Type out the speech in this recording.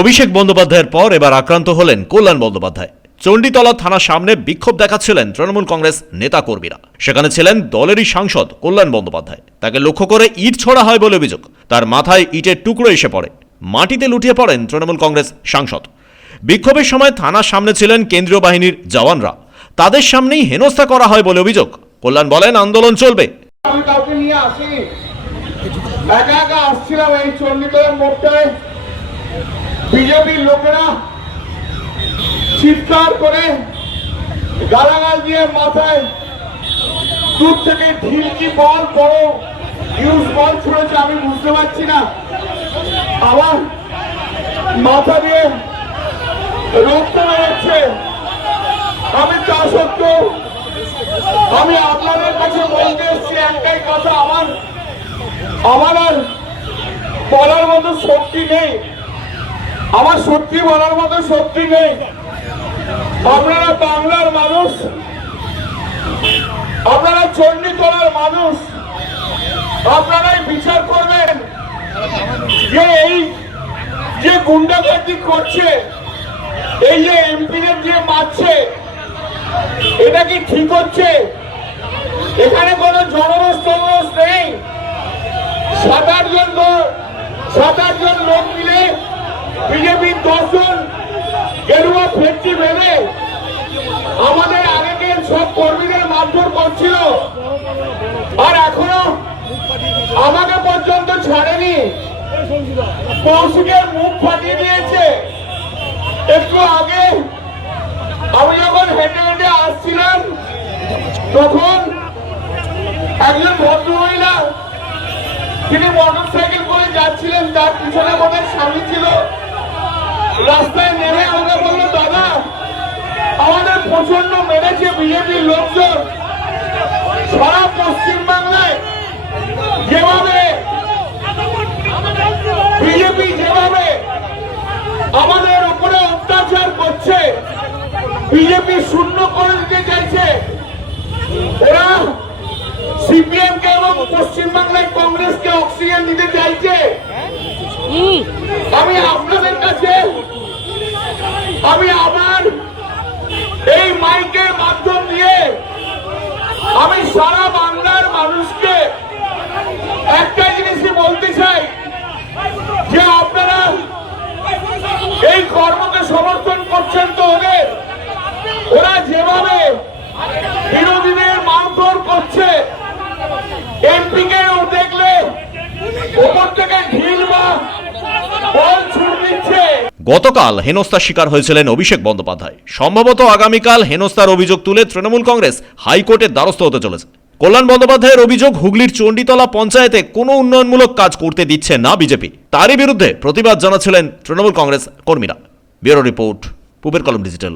অভিষেক বন্দ্যোপাধ্যায়ের পর এবার আক্রান্ত হলেন কল্যাণ বন্দ্যোপাধ্যায়। চণ্ডীতলা থানার সামনে বিক্ষোভ দেখাচ্ছিলেন তৃণমূল কংগ্রেস নেতাকর্মীরা। সেখানে ছিলেন দলেরই সাংসদ কল্যাণ বন্দ্যোপাধ্যায়। তাকে লক্ষ্য করে ইট ছোড়া হয় বলে অভিযোগ। তার মাথায় ইটের টুকরো এসে পড়ে, মাটিতে লুটিয়ে পড়েন তৃণমূল কংগ্রেস সাংসদ। বিক্ষোভের সময় থানার সামনে ছিলেন কেন্দ্রীয় বাহিনীর জওয়ানরা। তাদের সামনেই হেনস্থা করা হয় বলে অভিযোগ। কল্যাণ বলেন, আন্দোলন চলবে। আমি কাউকে নিয়ে আসিনি, একা একা আসছিলাম এই চণ্ডীতলার মোড়টায়। বিজেপির লোকেরা চিৎকার করে গালাগাল দিয়ে মাথায় দূর থেকে ঢিল কি বল, বড় ইউজ বল ছুড়েছে, আমি বুঝতে পারছি না। আমার মাথা দিয়ে রক্ত বেরোচ্ছে। আমি তা সত্ত্বেও আমি আপনাদের কাছে বলতে এসেছি একটাই কথা, আমার আর বলার মতো শক্তি নেই। আমার সত্যি বলার মতো শক্তি নেই। আপনারা বাংলার মানুষ, আপনারা চণ্ডীতলার মানুষ, আপনারাই বিচার করবেন যে এই যে গুন্ডাগার্দি করছে, এই যে এমপিদের দিয়ে মারছে, এটা কি ঠিক হচ্ছে? এখানে কোনো জনরোষ টনরোষ নেই। 7-8 জন লোক মিলে বিজেপির 10 জন গেরুয়া ফেটটি ভেবে আমাদের আগের সব কর্মীদের মারধর করছিল, আর এখনো আমাকে পর্যন্ত ছাড়েনি। কৌশিকের মুখ ফাটিয়ে দিয়েছে। একটু আগে আমি যখন হেঁটে হেঁটে আসছিলাম, তখন একজন ভদ্রমহিলা, তিনি মোটর সাইকেল করে যাচ্ছিলেন, তার পিছনে বোধহয় স্বামী ছিল, রাস্তায় নেমে আমাকে বললো, দাদা আমাদের প্রচন্ড মেরেছে বিজেপির লোকজন। সারা পশ্চিমবাংলায় যেভাবে বিজেপি যেভাবে আমাদের উপরে অত্যাচার করছে, বিজেপি শূন্য করে দিতে চাইছে, ওরা সিপিএম কে এবং পশ্চিমবাংলায় কংগ্রেসকে অক্সিজেন দিতে চাইছে। আমি আপনাদের কাছে আমি আবার এই মাইকের মাধ্যম দিয়ে আমি সারা বাংলার মানুষকে একটা জিনিসই বলতে চাই, যে আপনারা এই কর্মকে সমর্থন করছেন তো ওরা যেভাবে বিরোধীদের মারধর করছে, এমপিকে দেখলে ওপর থেকে ঢিল বা বল ছুড়ে দিচ্ছে। গতকাল হেনস্থার শিকার হয়েছিলেন অভিষেক বন্দ্যোপাধ্যায়। সম্ভবত আগামীকাল হেনস্থার অভিযোগ তুলে তৃণমূল কংগ্রেস হাইকোর্টের দ্বারস্থ হতে চলেছে। কল্যাণ বন্দ্যোপাধ্যায়ের অভিযোগ, হুগলির চণ্ডীতলা পঞ্চায়েতে কোনো উন্নয়নমূলক কাজ করতে দিচ্ছে না বিজেপি। তারই বিরুদ্ধে প্রতিবাদ জানাচ্ছিলেন তৃণমূল কংগ্রেস কর্মীরা। ব্যুরো রিপোর্ট, পূবের কলম ডিজিটাল।